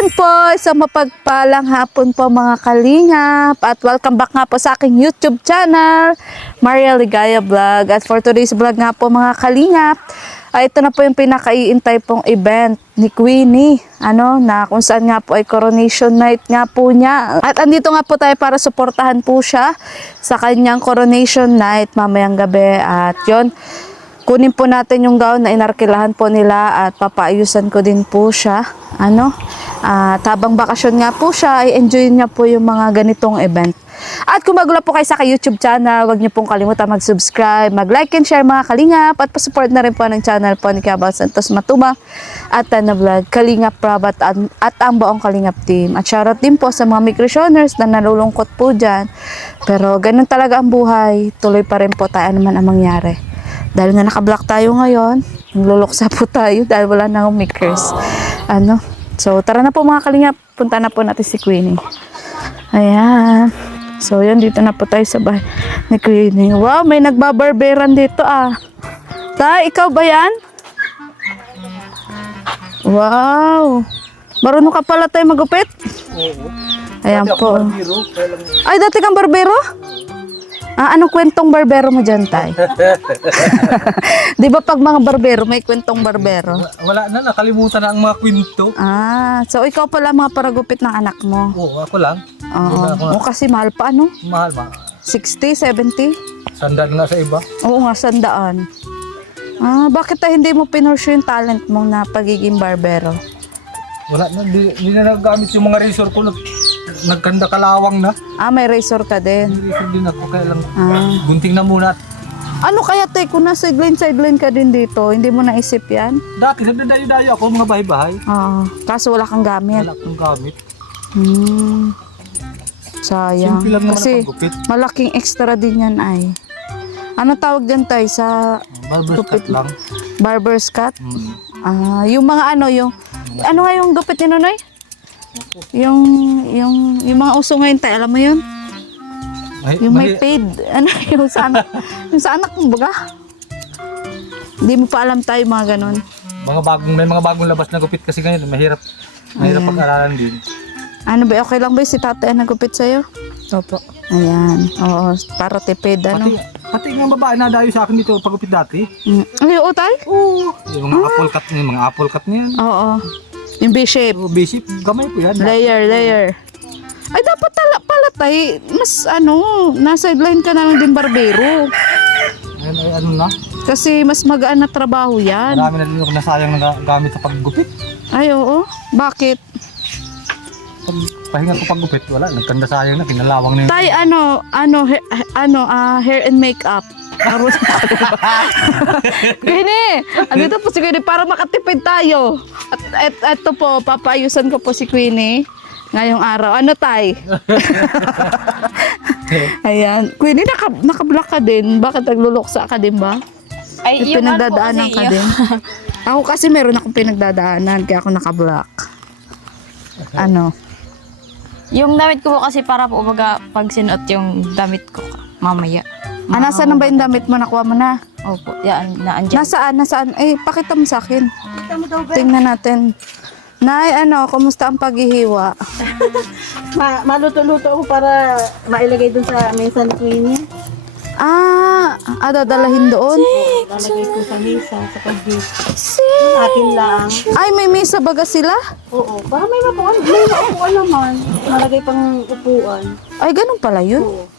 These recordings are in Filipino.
Ayan po, isang mapagpalang hapon po mga kalingap at welcome back nga po sa aking YouTube channel, Maria Ligaya Vlog. At for today's vlog nga po mga kalingap, ito na po yung pinakaiintay pong event ni Queenie, na kung saan nga po ay coronation night nga po niya. At andito nga po tayo para suportahan po siya sa kanyang coronation night mamayang gabi. At yon, kunin po natin yung gown na inarkilahan po nila at papaayusan ko din po siya. At habang bakasyon nga po siya, ay enjoy niya po yung mga ganitong event. At kung bago po kayo sa YouTube channel, huwag niyo pong kalimutan mag-subscribe, mag-like and share mga kalingap at pasupport na rin po ng channel po ni Cabal Santos Matubang at Tana Vlog, Kalingap Prabat at ang buong Kalingap team. At shoutout din po sa mga migrationers na nalulungkot po dyan. Pero ganun talaga ang buhay, tuloy pa rin po tayo naman ang mangyari. Dahil nga naka-block tayo ngayon, ngluluksa po tayo dahil wala na akong makers. So tara na po mga kalingap, punta na po natin si Queenie. Ayan. So yun, dito na po tayo sa bahay ni Queenie. Wow, may nagbabarberan dito Tay, ikaw ba yan? Wow. Marunong ka pala tayo magupit? Oo. Ayan Dati po. ako barbero, kaya lang... Ay, dati kang barbero? Anong kwentong barbero mo dyan, Tay? Di ba pag mga barbero, may kwentong barbero? Wala na, nakalimutan na ang mga kwento. So ikaw pala mga paragupit ng anak mo? Oo, ako lang. Oo, kasi mahal pa, Mahal ba? 60, 70? Sandal nga sa iba. Oo nga, 100. Bakit hindi mo pinursue yung talent mo na pagiging barbero? Wala na, di na nagagamit yung mga razor ko. Nagkanda kalawang na. May razor ka din. May razor din ako, kaya lang gunting na muna. Ano kaya, Tay, kung nasa sideline ka din dito, hindi mo naisip yan? Dati nagdadayo-dayo ako, mga bahay-bahay. Kaso wala kang gamit. Wala akong gamit. Sayang. Simple lang naman Kasi ang paggupit. malaking extra din yan ay. Ano tawag dyan, Tay, sa Barber's cut lang. barber's cut? Yung mga ano nga yung gupit ni Nonoy? Yung mga uso ngayon, Tay, alam mo yun? Yung may paid, yung sa anak mo baga? Hindi mo pa alam tayo mga ganon. May mga bagong labas na gupit kasi ngayon, mahirap pag-aralan din. Ano ba, okay lang ba si tatay ang nagupit sa'yo? Opo. Ayan, oo, para tipid, Pati yung babae na dayo sa akin dito pagupit dati. Ay, oo, Tay? Oo. Yung mga apple cut na yan. Oo. Yung B-shape. Basic, gamay po yan. Layer. Ay, dapat pala, Tay, mas na-sideline ka na lang din barbero. Ay, na? Kasi mas magaan na trabaho yan. Marami na din ako nasayang gamit sa paggupit. Ay, oo. Bakit? Pag pahinga ko paggupit, wala. Nagkanda sayang na, kinalawang na yun. Tay, hair and makeup. Gini, andito po si Queenie para makatipid tayo. At eto po, papaayusan ko po si Queenie ngayong araw. Ano, Tay? Ayan. Queenie, naka-block ka din. Bakit nagluluksa ka din ba? Ay, May pinagdadaanan ka din. Ako kasi meron akong pinagdadaanan kaya ako naka-block. Yung damit ko po kasi para po pag sinuot yung damit ko mamaya. Nasaan na ba yung damit mo? Nakuha mo na? Opo, yan, naandyan. Nasaan? Pakita mo sa akin. Tingnan natin. Nay, kumusta ang paghihiwa? Maluto-luto ako para mailagay dun sa mesa ni Queenie. Dadalahin doon? Lalagay ko sa mesa sa akin lang. Ay, may mesa baga sila? Oo, baka may mapuan naman. Malagay pang upuan. Ay, ganun pala yun. Oo.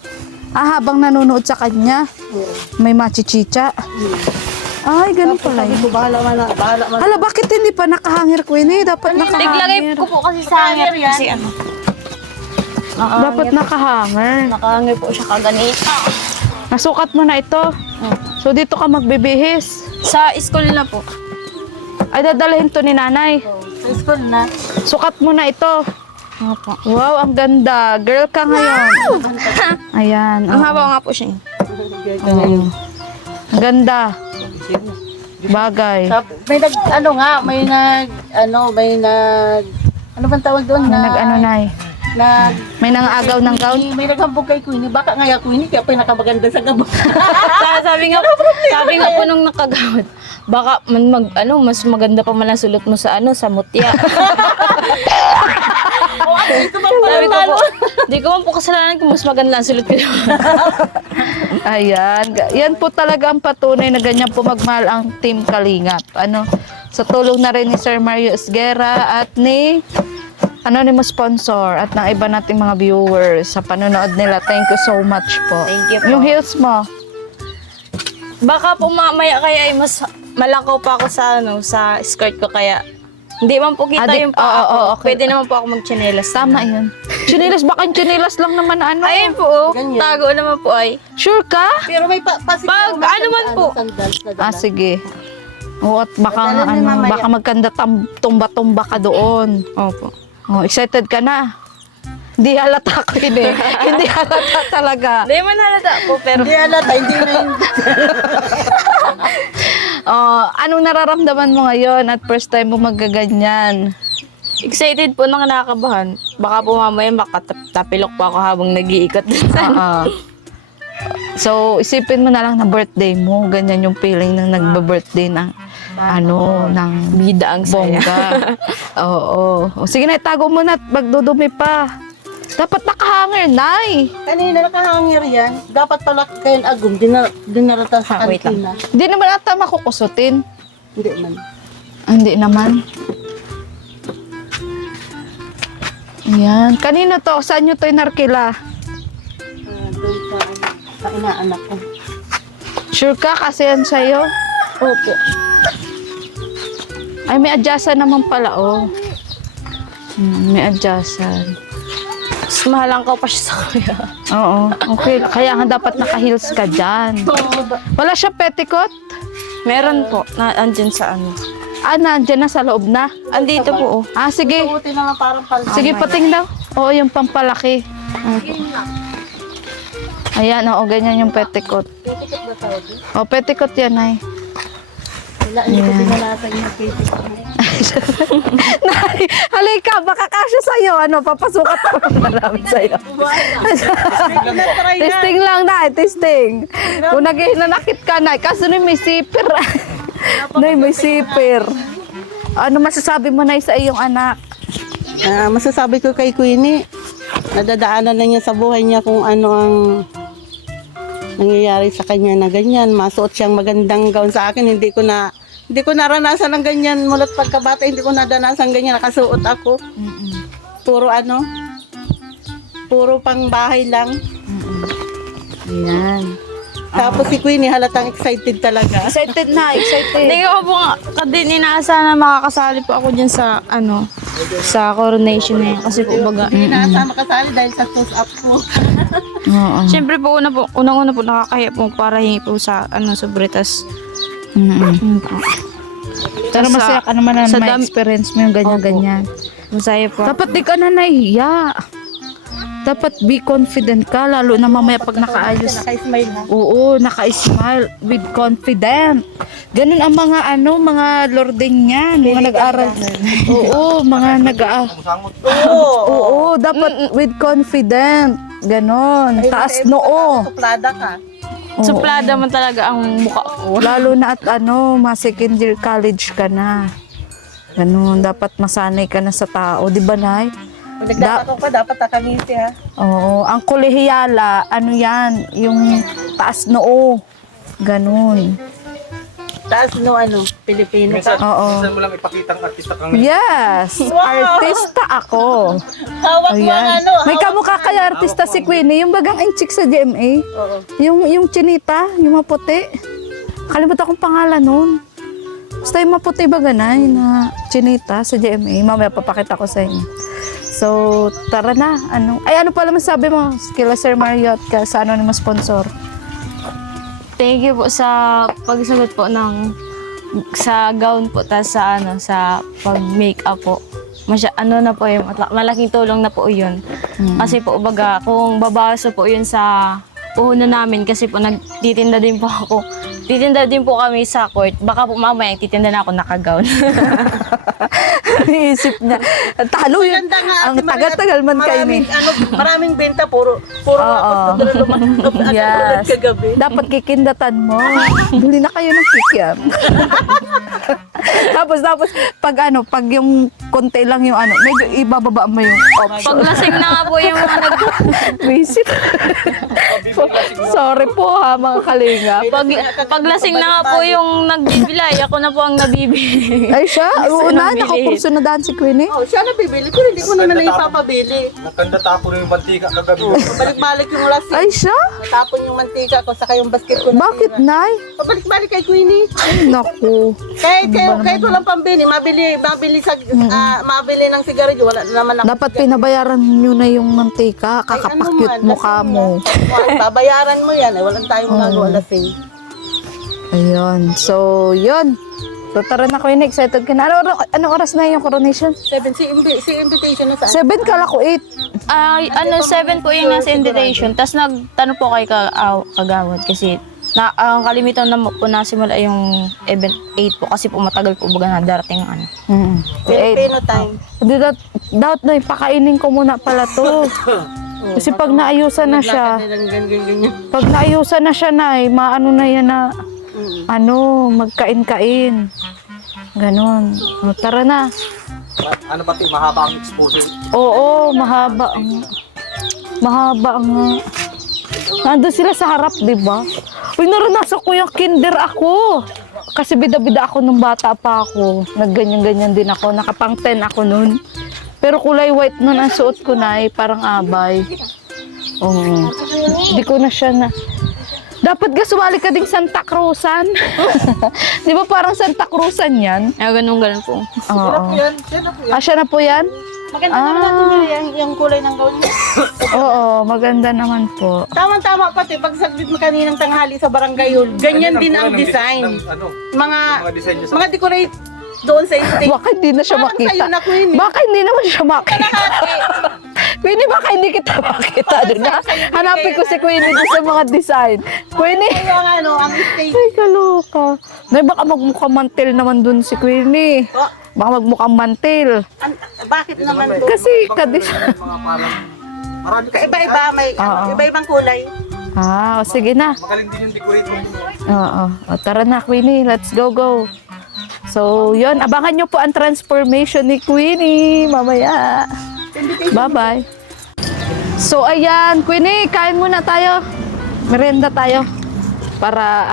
Habang nanonood sa kanya, may machichicha. Ay, ganun pala Sabi yun. ko, bahala man. Hala, bakit hindi pa nakahangir, Queenie? Dapat Iglagay nakahangir. ko po kasi sa hanger kasi Dapat nakahangir. Nakahangir po siya kaganito. Nasukat mo na ito. So, dito ka magbibihis. Sa school na po. Ay, dadalhin to ni nanay. Sa school na. Sukat mo na ito. Opo. Wow, ang ganda. Girl ka ngayon. Ayan. Ang haba nga po siya. Ang ganda. Bagay. Ano bang tawag doon? Nay? May nangaagaw ng gown? May naghambog kay Queenie. Baka nga Queenie, kaya pinakabaganda sa gabon. sabi nga po nung nakagawad, baka mas maganda pa man ang sulot mo sa sa mutya. Hindi ko man po kasalanan kung mas maganda ang sulat ko. Ayan. Yan po talaga ang patunay na ganyan po magmahal ang Team Kalingap. Ano, sa tulong na rin ni Sir Mario Esguera at ni anonymous sponsor at ng iba nating mga viewers sa panonood nila. Thank you so much po. Thank you po. Yung heels mo, Baka po mamaya kaya ay mas malakaw pa ako sa sa skirt ko kaya hindi man po kita yung paa ko. okay. Pwede naman po ako magchinelas. tama yun. Chinilas, baka yung chinilas lang naman ano. Ayun po, oh. Ganyan. Tago naman po ay. Sure ka? Pero may pasig Pag ano man po. Sandals na dala. Ah, sige. Oo, at baka, Dala niyo ano, mamaya. baka magkanda tumba-tumba ka doon. Opo. Oh, excited ka na? Hindi halata ko yun eh. Hindi halata talaga. Hindi man halata po pero Hindi halata, hindi na yun. Oh, anong nararamdaman mo ngayon at first time mo magaganyan? excited po nang nakakabahan. Baka po mamaya makatapilok pa ako habang nag-iikot. Oo. So, isipin mo na lang na birthday mo. Ganyan yung feeling ng nagba-birthday ng ng Bida ang saya. bongga. Oo. O, sige na, itago mo na at magdudumi pa. Dapat nakahanger, Nay. Kanina nakahangir yan. Dapat pala kayo agum, dinarata sa Wait lang. kantina. Hindi naman ata makukusutin. Hindi man. Hindi naman. Ayan. Kanino to? Saan nyo to inarkila? Doon sa inaanak ko. Sure ka kasi yan sa'yo? Opo. Ay, may adyasan naman pala, oh. May adyasan. Mas mahalang ko pa siya sa kuya. Oo, okay. Kaya nga dapat naka-heels ka dyan. Wala siya petticoat? Meron po. Andyan sa ano. Ah, nandyan na sa loob na. Andito po. Oh. Ah, sige. Buti na lang parang palda. Sige, pating daw. Oo, yung pampalaki. Ayan, oo, ganyan yung petticoat. Titikit ba tawag yun? Oh, petticoat yan, ay. Wala, hindi ko dinalasa yung titikit. Nay, halika, baka kasya sa'yo. Ano, papasukat ko na namin sa'yo. Testing lang, Nay, testing. Kung naghihinanakit ka, Nay, kaso rin may sipir. Nay, may sipir. Ano masasabi mo, Nay, sa iyong anak? Masasabi ko kay Queenie, nadadaanan na niya sa buhay niya kung ano ang nangyayari sa kanya na ganyan. Masuot siyang magandang gown sa akin. Hindi ko naranasan ng ganyan. Mulat pagkabata, hindi ko nadanasan ganyan. Nakasuot ako. Puro pang bahay lang. Ayan. Tapos si Queenie halatang excited talaga. Excited na, excited. Hindi ko po nga kadin inaasahan na makakasali po ako dyan sa sa coronation na yun. Kasi po baga. Hindi na sama kasali dahil sa close-up ko. Oo. Siyempre po, unang-una po nakakahiya po para hingi po sa sobritas. Pero Sa- masaya ka naman na sa may dam- experience mo yung ganyan-ganyan. Masaya po. Dapat di ka na nahihiya. Dapat be confident ka, lalo na mamaya pag nakaayos. Naka-smile na. Oo, naka-smile with confident. Ganun ang mga mga lording yan, mga nag-aral. Oo, mga nag-aaral. Oo, dapat with confident. Ganon, taas noo. Suplada ka. Oo. Suplada man talaga ang mukha ko. Lalo na at mga second year college ka na. Ganon, dapat masanay ka na sa tao, di ba, Nay? Kung nagdadako pa, dapat nakangiti ha. Oo, ang kolehiyala, yan, yung taas noo. Ganon. Taas no Pilipino ka. Oo. Minsan mo lang ipakita ang artista kang Yes, artista ako. Hawak mo Ayan. ang May kamukha kaya artista si Queenie, yung bagang inchik sa GMA. Oo. Yung chinita, yung maputi. Kalimutan kong pangalan nun. Basta yung maputi ba ganay na chinita sa GMA. Mamaya papakita ko sa inyo. So, tara na. Ano pala masabi mo kila Sir Mario at ka sa anonymous sponsor? Thank you po sa pagsagot po sa gown po tas sa pag-makeup po. Na po yung malaking tulong na po yun. Kasi po baga kung babawas po yun sa puhunan namin kasi po nagtitinda din po ako. Titinda din po kami sa court. Baka po mamaya titinda na ako naka-gown. Isip niya. Talo yun. Ganda nga. Ang tagal-tagal man kayo ni. Maraming benta, puro Oo. Yes. kagabi. Dapat kikindatan mo. Bili na kayo ng kikiam. Tapos, pag yung konti lang yung ano, medyo ibababa mo yung option. Paglasing na nga po yung mga Visit. Sorry po ha, mga kalinga. paglasing na nga po yung nagbibilay, ako na po ang nabibili. Ay siya, una, nabili. nakapulso na daan si Queenie. Oh, siya na bibili ko, hindi ko naman na ipapabili. Nakanda tapo na yung mantika kagabi. Balik-balik yung lasing. Ay siya? Natapon yung mantika ko, saka yung basket ko na Bakit, tira. Nay? Pabalik-balik kay Queenie. Naku. Kahit walang pambili, mabili mabili ng sigarilyo, wala na naman ako. Dapat pinabayaran nyo na yung mantika. Kakapakyut mukha mo. Babayaran mo yan, walang tayong magagawa lasing. Ayun. So, yun. So, tara na, Queenie. Excited ka na. Anong oras na yung coronation? 7, si invitation na saan? 7, kala ko 8. Ay, 7 po yung nasa invitation. Tapos nagtanong po kay Kagawad kasi ang kalimitan na po nasimula yung event 8 po kasi po matagal po baga na darating ang ano. Filipino time. Hindi dapat na ipakainin ko muna pala to. Kasi pag naayusan na siya, Ganyan. pag naayusan na siya na, maano na yan na, magkain-kain. Ganon. O, tara na. Ano pati, mahaba ang exposure. Oo, mahaba nga. Nandun sila sa harap, di ba? Uy, naranasan ko yung kinder ako. Kasi bida-bida ako nung bata pa ako. Nagganyan-ganyan din ako. Nakapang 10 ako nun. Pero kulay white nun ang suot ko na parang abay. Oo. Di ko na siya na... Dapat ka sumali ka ding Santa Cruzan. Di ba parang Santa Cruzan yan? Ay, ganun po. Oo. Yan, siya na po yan. Siya na po yan? Maganda naman natin yung kulay ng gown niya. Oo, maganda naman po. Tama-tama pati, pag saglit mo kaninang tanghali sa barangay hall, ganyan din ang design. Mga design niya mga decorate doon sa stage. Baka hindi na siya Parang makita. sa'yo na, Queenie. Baka hindi naman siya makita. Queenie, baka hindi kita makita doon na. Hanapin ko si Queenie doon sa mga design. Queenie! Yung ang stage. Ay, kaloka. Nay, baka magmukhang mantil naman doon si Queenie. Oh, Baka magmukhang mantil. bakit naman po? Kasi kadis... mga parang, marami kasi. Iba-iba, may Oo. iba-ibang kulay. Ah, o, sige na. Magaling din yung decorate mo. Oo. O, tara na, Queenie. Let's go. So, yun. Abangan nyo po ang transformation ni Queenie. Mamaya. Bye-bye. So, ayan. Queenie, kain muna tayo. Merenda tayo. Para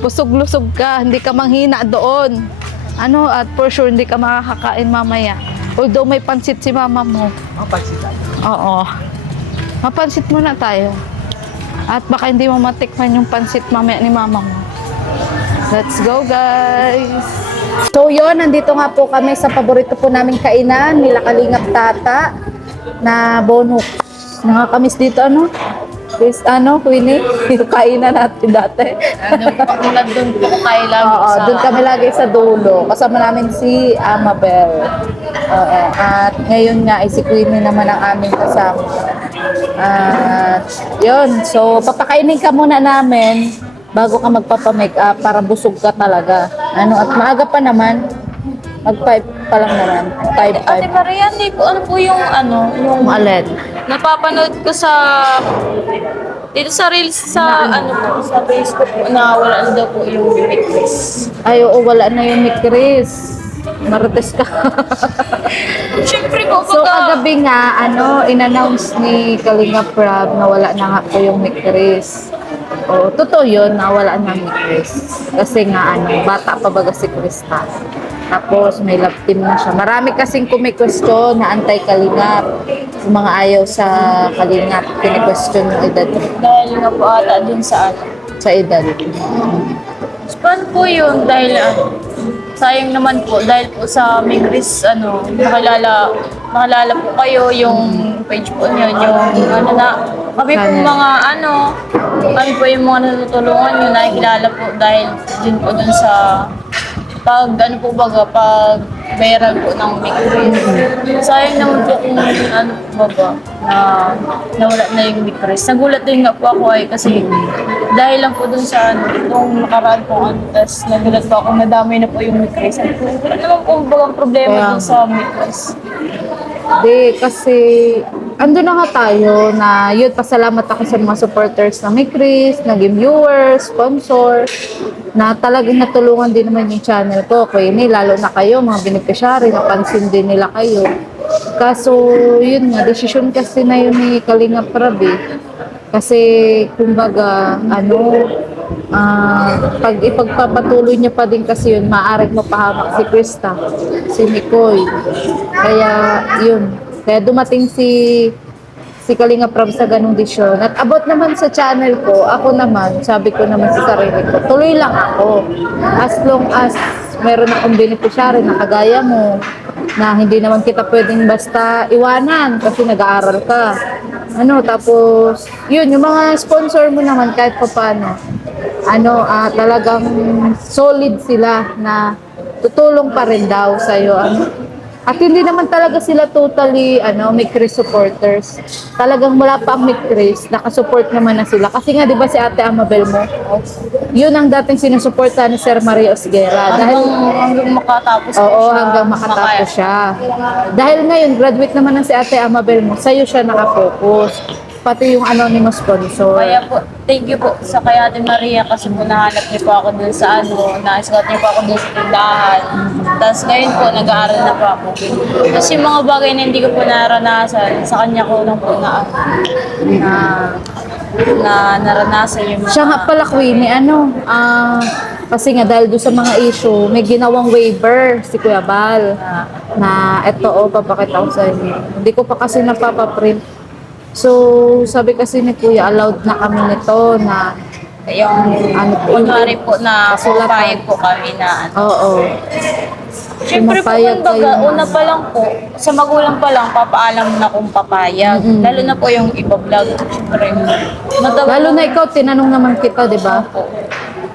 busog-lusog ka. Hindi ka manghina doon. At for sure, hindi ka makakakain mamaya. Although may pansit si mama mo. Mapansin tayo. Oo. Mapansit muna tayo. At baka hindi mo matikman yung pansit mamaya ni mama mo. Let's go, guys! So yun, nandito nga po kami sa paborito po naming kainan, nila Kalingap Tata, na bonok. Nakakamiss dito, Queenie? Yung kainan natin dati. Tulad doon po kayo lang Oo, doon kami lagi sa dulo. Kasama namin si Amabel. Oo, at ngayon nga ay si Queenie naman ang aming kasama. At yun, so papakainin ka muna namin bago ka magpapamake up para busog ka talaga. At maaga pa naman. Mag-5 pa lang naman. Ate 5-5. Maria, hindi ko po yung Yung alin. napapanood ko dito sa reels sa sa Facebook po na wala na daw po yung request. Ay, oo, wala na yung ni Chris. Marites ka. Siyempre po, So kagabi nga, in-announce ni Kalinga Prab na wala na nga po yung Mick Chris. O, totoo yun na wala na Mick Chris. Kasi nga, bata pa baga si Krista. Tapos may love team na siya. Marami kasing kumikwestiyon na anti-Kalingap. Yung mga ayaw sa Kalingap, kinikwestiyon yung edad dahil nga po ata dun sa sa edad. Paano po yun? Dahil sayang naman po dahil po sa Migris nakilala po kayo yung page po niyo yung kami po mga kami po yung mga natutulungan nyo nakikilala po dahil din po dun sa pag bayaran po ng Migris. Sayang naman po kung na nawala na yung Migris. Nagulat din nga po ako kasi dahil lang po dun sa nung nakaraan po tapos nagulat po ako nadamay na po yung Migris. Wala naman po bagang problema Kaya dun sa Migris. Hindi, kasi ando na nga tayo na yun, pasalamat ako sa mga supporters na may Chris, naging viewers, sponsor, na talagang natulungan din naman yung channel ko. Queenie, lalo na kayo, mga beneficiary, napansin din nila kayo. Kaso, yun nga, desisyon kasi na yun ni Kalinga Prab eh. Kasi, kumbaga, pag ipagpapatuloy niya pa din kasi yun, maaaring mapahamak si Krista, si Mikoy. Kaya, yun. Kaya dumating si Kalinga Prab sa ganung desisyon. At abot naman sa channel ko, ako naman, sabi ko naman sa sarili ko, tuloy lang ako. As long as meron akong beneficiary na kagaya mo, na hindi naman kita pwedeng basta iwanan kasi nag-aaral ka. Tapos, yun, yung mga sponsor mo naman kahit pa paano, talagang solid sila na tutulong pa rin daw sa'yo. At hindi naman talaga sila totally may Chris supporters. Talagang wala pa ang may Chris, nakasupport naman na sila. Kasi nga 'di ba si Ate Amabel mo? Yun ang dating sinusuporta ni Sir Mario Osguera. Hanggang makatapos Oo, hanggang makatapos siya. Dahil ngayon graduate naman ng si Ate Amabel mo, sa'yo siya nakafocus. Pati yung anonymous sponsor. Kaya po, thank you po sa kay Ate Maria kasi po nahanap niyo po ako dun sa na-scout niyo po ako dun sa tindahan. Tapos ngayon po, nag-aaral na po ako. Kasi mga bagay na hindi ko po naranasan, sa kanya ko lang po na naranasan yung mga... Siya nga pala, Queenie, kasi nga dahil doon sa mga issue, may ginawang waiver si Kuya Bal na eto papakita ko sa inyo. Hindi ko pa kasi napapaprint. So, sabi kasi ni Kuya, allowed na kami nito na yung kunwari po na pumapayag po kami na Oo. Siyempre po, Pumapayag kumbaga, kayo na- una pa lang po, sa magulang pa lang, papaalam na kung papayag. Lalo na po yung iba-vlog. Siyempre, Lalo na ikaw, tinanong naman kita, di ba? po.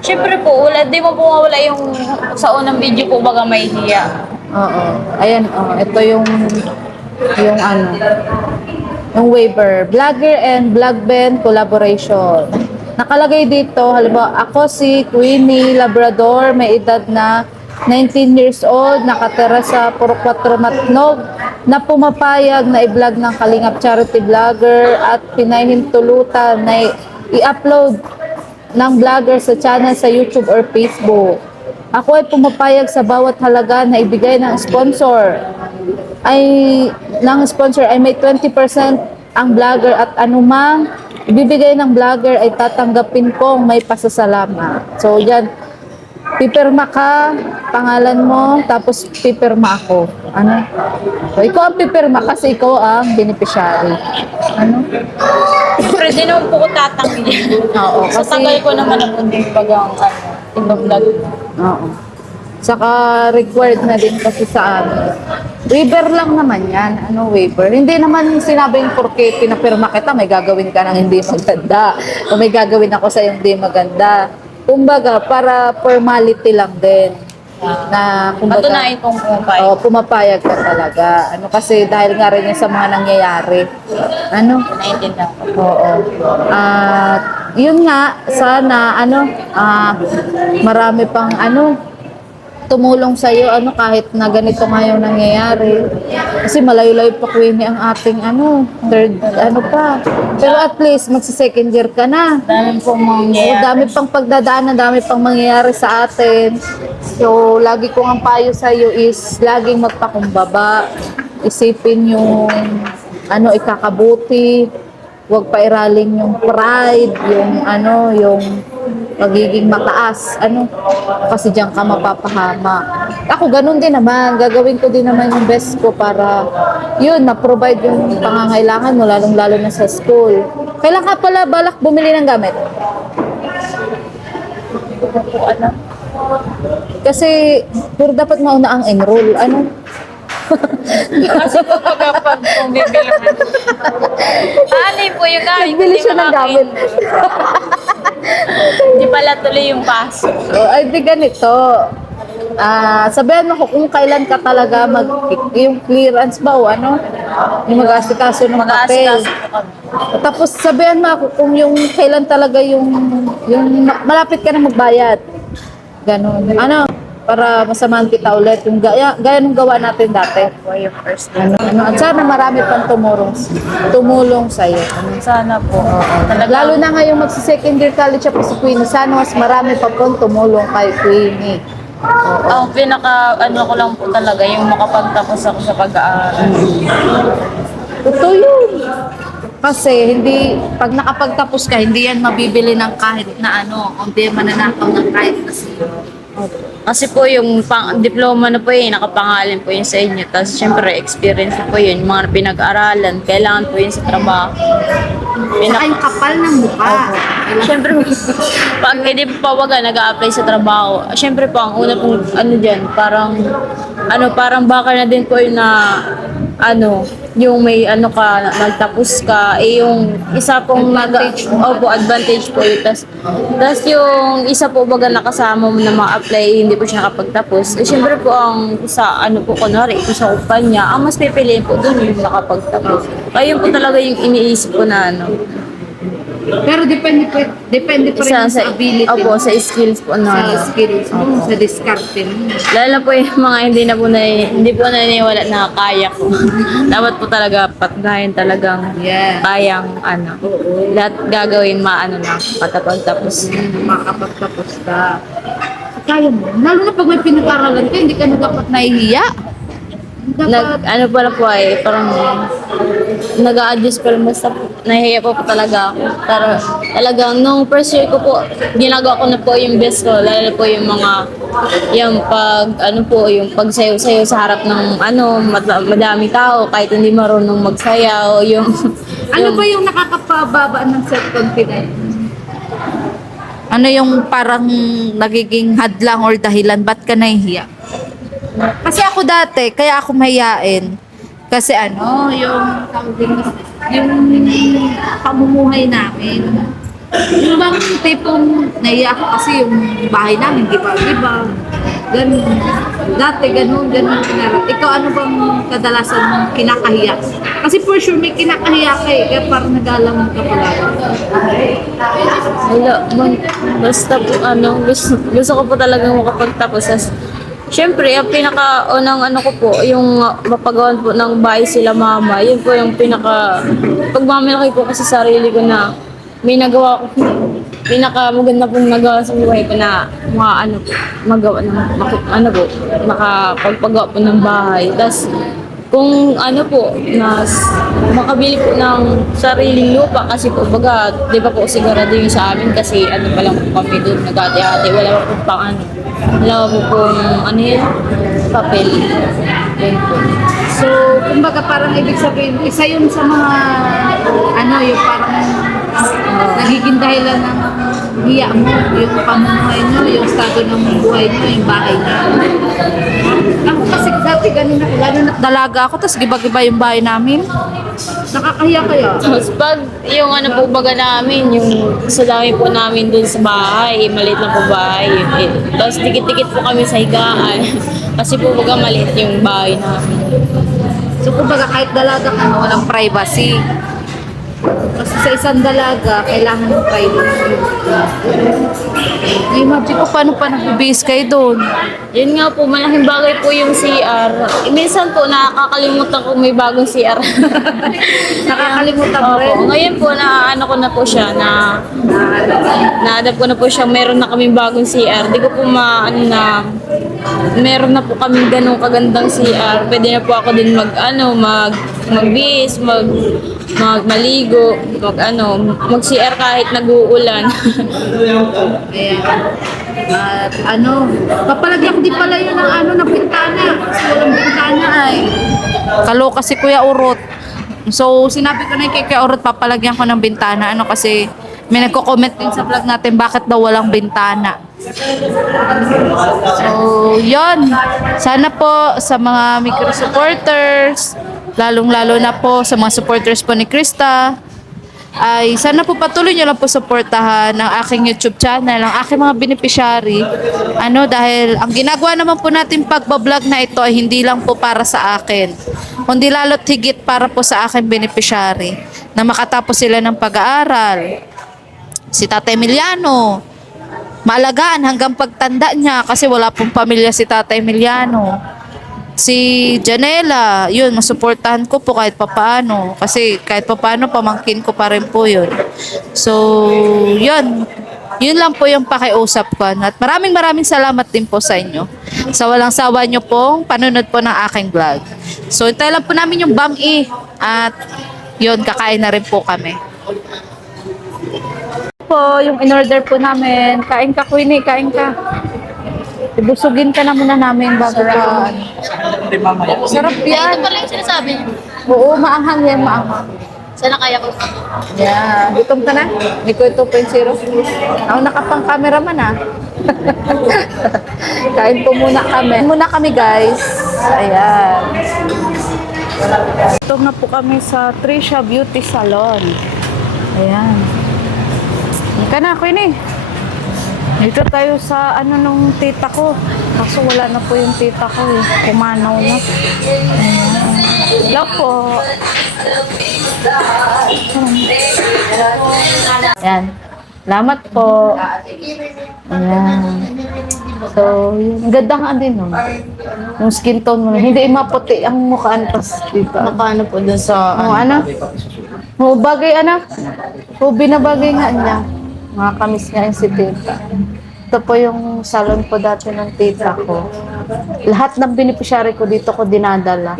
Siyempre po, di mo po mawala yung sa unang video po, baga may hiya. Oo. Ayan, ito yung yung waiver. Vlogger and Vlog Ben collaboration. Nakalagay dito, halimbawa, ako si Queenie Labrador, may edad na 19 years old, nakatira sa Purok 4 Matnog, na pumapayag na i-vlog ng Kalingap Charity Vlogger at pinahintulutan na i-upload ng vlogger sa channel sa YouTube or Facebook. Ako ay pumapayag sa bawat halaga na ibigay ng sponsor ay may 20% ang vlogger at anumang ibibigay ng vlogger ay tatanggapin kong may pasasalamat. So yan, pipirma ka, pangalan mo, tapos pipirma ako. So ikaw ang pipirma kasi ikaw ang beneficiary. Siyempre, di naman po ko tatanggi. Oo, Sa kasi tagal ko naman ang hindi bagang iba-vlog. oo. Saka required na din kasi sa amin. Waiver lang naman yan. Waiver? Hindi naman sinabing porke pinapirma kita, may gagawin ka ng hindi maganda. O may gagawin ako sa hindi maganda. Kumbaga, para formality lang din. Na kumbaga, Patunayan kong pumapayag. pumapayag ka talaga. Kasi dahil nga rin yan sa mga nangyayari. Naiintindihan ko. Oo. At yun nga, sana marami pang tumulong sa iyo kahit na ganito nga yung nangyayari. Kasi malayo-layo pa Queenie ang ating third pa. Pero at least magsi-second year ka na. Dami pong Oo, mangyayari. dami pang pagdadaanan, dami pang mangyayari sa atin. So, lagi kong ang payo sa iyo is laging magpakumbaba. Isipin yung ikakabuti. Huwag pairalin yung pride, yung pagiging mataas, kasi diyan ka mapapahama. Ako ganun din naman, gagawin ko din naman yung best ko para yun, ma-provide yung pangangailangan mo, lalong-lalo na sa school. Kailan ka pala balak bumili ng gamit? Kasi, puro dapat mauna ang enroll, Kasi po pag kung bibilang. Po yung gamit. Nagbili siya ng gamit. Hindi pala tuloy yung pasok. Ay, di ganito. Sabihan mo ko kung kailan ka talaga yung clearance ba o yung mag-aasikaso ng papel. Mag-aasikaso po kami. Tapos sabihan mo ako kung yung kailan talaga yung malapit ka na magbayad. Ganon. para masamahan kita ulit. Yung gaya nung gawa natin dati. Po yung first At sana marami pang tumulong sa'yo. Sana po. Lalo na ngayong magsi-second year college ako si Queenie. Sana mas marami pa pong tumulong kay Queenie. Ang pinaka ano ko lang po talaga yung makapagtapos ako sa pag-aaral. Totoo yun. Kasi pag nakapagtapos ka, hindi yan mabibili ng kahit na ano, hindi yan mananakaw ng kahit na sino. Kasi po yung diploma na po yun, nakapangalan po yun sa inyo. Tapos syempre experience na po yun, yung mga pinag-aralan, kailangan po yun sa trabaho. Saka yung kapal ng mukha. Syempre, pag hindi pa waga nag-a-apply sa trabaho, syempre po ang una pong ano dyan, parang baka na din po yun na yung may nagtapos ka, yung isa pong advantage po yun. Tas yung isa po baga nakasama mo na ma-apply, hindi po siya nakapagtapos. Syempre po ang kunwari, sa kumpanya, ang mas pipiliin po doon yung nakapagtapos. Kaya yun po talaga yung iniisip ko na Pero depende pa rin sa ability. Opo, sa skills po sa skills mo, sa diskarte mo. Lalo po yung mga hindi po naniniwala na kaya ko. Dapat po talaga patgayin talagang kayang lahat gagawin na patapos. Makapagtapos ka. Kaya mo. Lalo na pag may pinag-aralan ka, hindi ka na dapat nahihiya. Pala po parang nag-a-adjust pero basta nahihiya po talaga ako. Pero talagang nung first year ko po, ginagawa ko na po yung best ko. Lalo po yung mga, yung yung pagsayaw-sayaw sa harap ng madami tao, kahit hindi marunong magsayaw. Ano ba yung nakakapababa ng self-confidence? Ano yung parang nagiging hadlang or dahilan? Ba't ka nahihiya? Kasi ako dati, kaya ako mahiyain. Kasi yung pamumuhay namin. Yung bang tipong nahiya ako kasi yung bahay namin, di ba? Ganun. Dati, ganun. Ikaw, ano bang kadalasan mong kinakahiya? Kasi for sure, may kinakahiya ka kaya parang nag-alamon ka pala. Basta po gusto ko po talagang makapagtapos. Siyempre, ang pinaka-unang ko po, yung mapagawan po ng bahay sila mama, yun po yung pagmamalaki po kasi sarili ko na may nagawa ko, pinaka-maganda pong nagawa sa buhay ko na magawa makapagpagawa po ng bahay. Tapos, kung makabili po ng sariling lupa kasi po baga, di ba po sigurado yung sa amin kasi pa lang po kami doon nag-ate-ate, wala po pang wala po pong papel. Yun po. So, kumbaga parang ibig sabihin, isa yun sa mga, yung parang nagiging dahilan ng hiya mo, yung pamumuhay mo, yung estado ng buhay mo, yung bahay niya. Ako kasi dati ganun ako, lalo na dalaga ako, tapos giba-giba yung bahay namin. Nakakahiya kaya. Tapos pag yung po baga namin, yung sa dami po namin dun sa bahay, maliit lang po bahay. Tapos dikit-dikit po kami sa higaan. Kasi po baga maliit yung bahay namin. So, kumbaga kahit dalaga ka, walang privacy. Kasi sa isang dalaga, kailangan ng privacy. Imagine ko paano pa nag-base kayo doon. Yun nga po, malaking bagay po yung CR. Minsan po, nakakalimutan ko may bagong CR. Nakakalimutan mo rin. Opo. Ngayon po, ko na po siya, na-adapt ko na po siya, meron na kaming bagong CR. Di ko po meron na po kaming ganong kagandang CR. Pwede na po ako din mag-bis, maligo, mag-CR kahit nag-uulan. Ayan. At papalagyan ko din pala yun ng bintana. Kasi walang bintana ay. Kaloka si Kuya Urot. So, sinabi ko na kay Kuya Urot, papalagyan ko ng bintana. Kasi may nagko-comment din sa vlog natin, bakit daw walang bintana. So, yon. Sana po sa mga micro supporters, lalong-lalo na po sa mga supporters po ni Krista, ay sana po patuloy nyo lang po suportahan ng aking YouTube channel, ang aking mga beneficiary. Dahil ang ginagawa naman po natin pagbablog na ito ay hindi lang po para sa akin, kundi lalo't higit para po sa aking beneficiary na makatapos sila ng pag-aaral. Si Tatay Emiliano, maalagaan hanggang pagtanda niya kasi wala pong pamilya si Tatay Emiliano. Si Janela, yun, masuportahan ko po kahit papaano. Kasi kahit papaano, pamangkin ko pa rin po yun. So, yun. Yun lang po yung pakiusap ko. At maraming salamat din po sa inyo. Sa walang sawa nyo pong panunod po ng aking vlog. So, hintay lang po namin yung bami. At yun, kakain na rin po kami. Po, yung in-order po namin. Kain ka, Queenie, kain ka. Ibusugin ka na muna namin bago ka. Sarap yan. Ito pala yung sinasabi niyo. Oo, maanghang yan, maanghang. Sana kaya ko. Yeah, gutom ka na? Nico 2.0. Ako nakapang cameraman ah. Kain po muna kami. Muna kami guys. Ayan. Ito na po kami sa Trisha Beauty Salon. Ayan. Ika na, Queenie. Dito tayo sa ano nung tita ko. Kaso wala na po yung tita ko eh. Pumanaw na. Ayan. Hello po. Ayan. Salamat po. Ayan. So, yun. Ganda nga din nun. Yung skin tone mo. Hindi maputi ang mukha antas dito. Nakaano po dun sa... Ano? Bagay ano? Binabagay nga niya. Mga kamis nga yung si tita. Ito po yung salon po dati ng tita ko. Lahat ng beneficiary ko dito ko dinadala.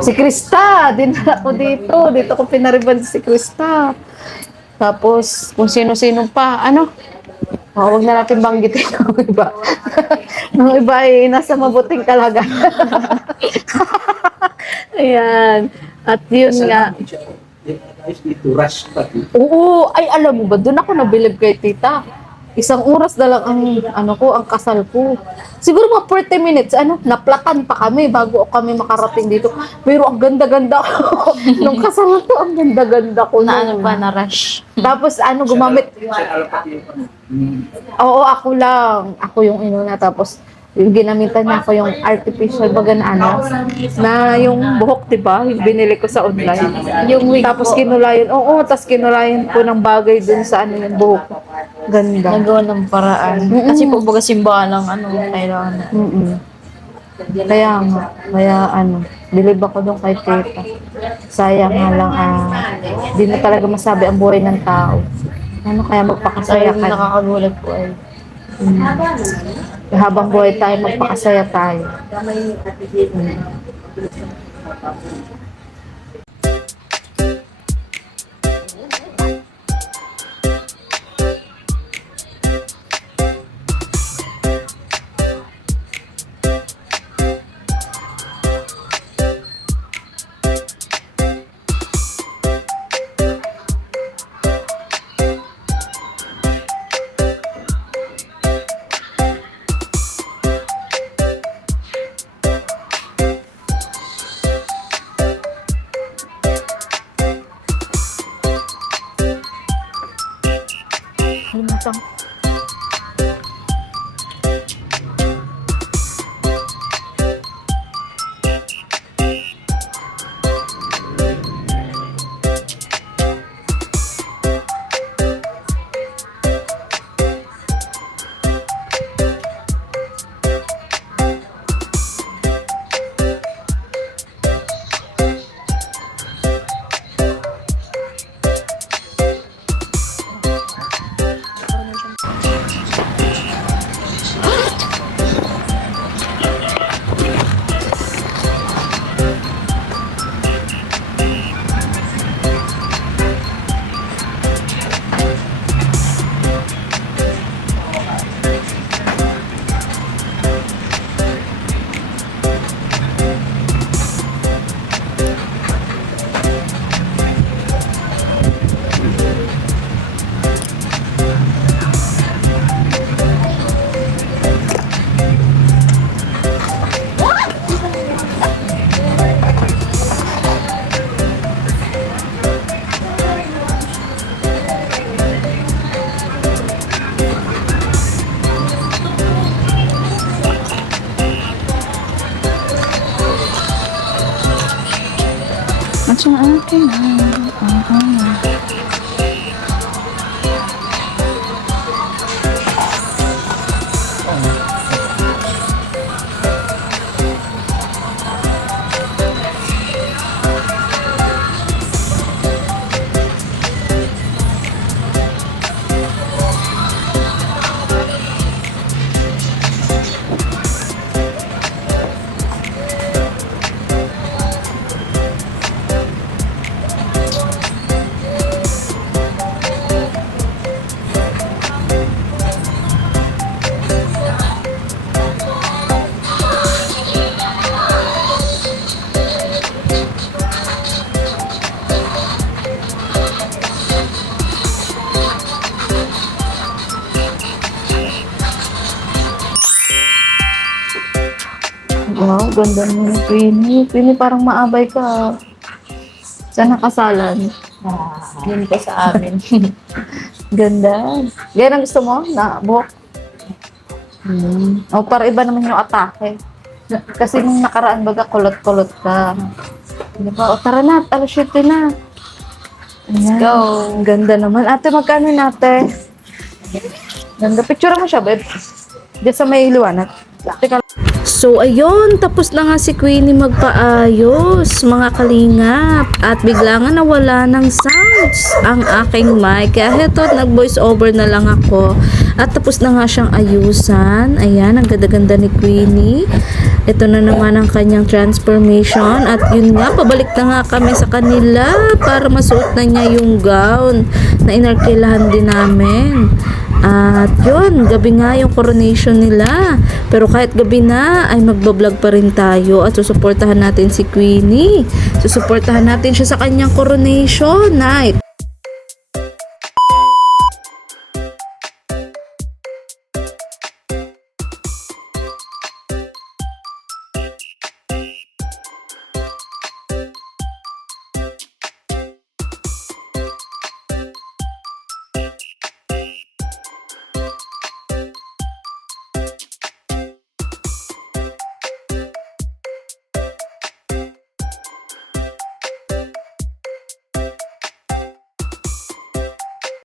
Si Krista, dinala ko dito. Dito ko pinariban si Krista. Tapos, kung sino-sino pa, ano? Huwag na natin banggitin ng iba. Ng iba ay nasa mabuting kalagayan. Ayan. At yun nga. Oo, ay alam mo ba, doon ako nabilib kay tita. Isang oras na lang ang kasal ko. Siguro mga 40 minutes, naplakan pa kami bago kami makarating dito. Pero ang ganda-ganda ko. Nung kasal ko, ang ganda-ganda ko. na rush. Tapos gumamit. Oo, ako lang. Ako yung inuna. Tapos yung ginamitan niya ako yung artificial baga na yung buhok, diba? Yung binili ko sa online. Yung wig Tapos po. kinulayan, tapos kinulayan ko ng bagay dun sa yung buhok. Ganda. Nagawa ng paraan. Kasi po baga simbahan lang kailangan. Kaya bilib ako doon kay tita. Sayang nga lang, di na talaga masabi ang buhay ng tao. Kaya magpakasaya Kaya ka. nakakagulat po ay. Habang buhay tayo, magpakasaya tayo. Limitang. At sa akin Wow, ganda mo ni Queenie. Queenie, parang maabay ka. Saan nakasalan? Yun pa sa amin. Ganda. Ganyan ang gusto mo na buhok? O, para iba naman yung atake. Kasi nung nakaraan baga, kulot-kulot ka. Diba? O, tara na. Alas 7 na. Let's go. Ganda naman. Ate, magkano yun, ate? Ganda. Picture mo siya, babe. Diyan sa may liwanag. Teka. So, ayun. Tapos na nga si Queenie magpaayos, mga kalingap. At bigla nga nawala ng sounds ang aking mic. Kaya heto, nag-voice over na lang ako. At tapos na nga siyang ayusan. Ayan, ang ganda-ganda ni Queenie. Ito na naman ang kanyang transformation. At yun nga, pabalik na nga kami sa kanila para masuot na niya yung gown na inarkilahan din namin. At yun, gabi nga yung coronation nila. Pero kahit gabi na, ay magbablog pa rin tayo at susuportahan natin si Queenie. Susuportahan natin siya sa kanyang coronation night.